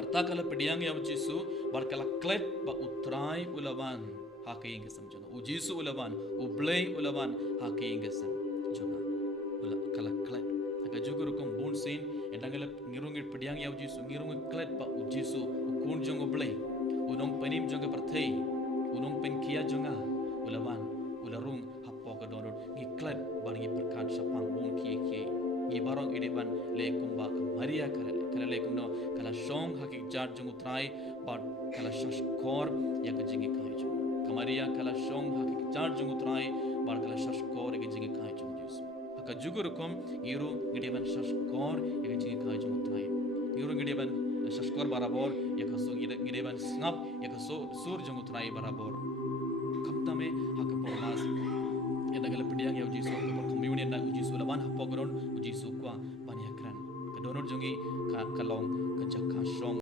Barta kala pediang ya Jisu bar kala klet ba utrai ulawan hakai ngesam jona. Jisu ulawan ublei ulawan hakai ngesam jona. Kala klet. Haka juga rukum bun sin endangala ngirungir pediang ya Jisu ngirung klet ba Jisu ukun jong ublei. Unong penim jong perthei. Unong pen kia jonga ulawan ularung happo ka donor ngiklet bar ngi perkat sapang bun kie ngi barong ideban le kumba Maria kala le kumno kala song hakik jar jong utrai bar kala shashkor ya ka jingi kai jong Maria kala song hakik jar jong utrai bar kala shashkor ya ka jingi kai jong Yesu haka jugur kom iru ideban shashkor ya ka jingi kai jong utrai iru ideban shashkor barabor ya ka so ideban snap ya ka so sur jong utrai barabor kaptame haka pormas ya dagala pediang ya Yesu ka communion na Yesu lawan hapogoron Yesu kwa banyak donor jongi kalong kajak kasong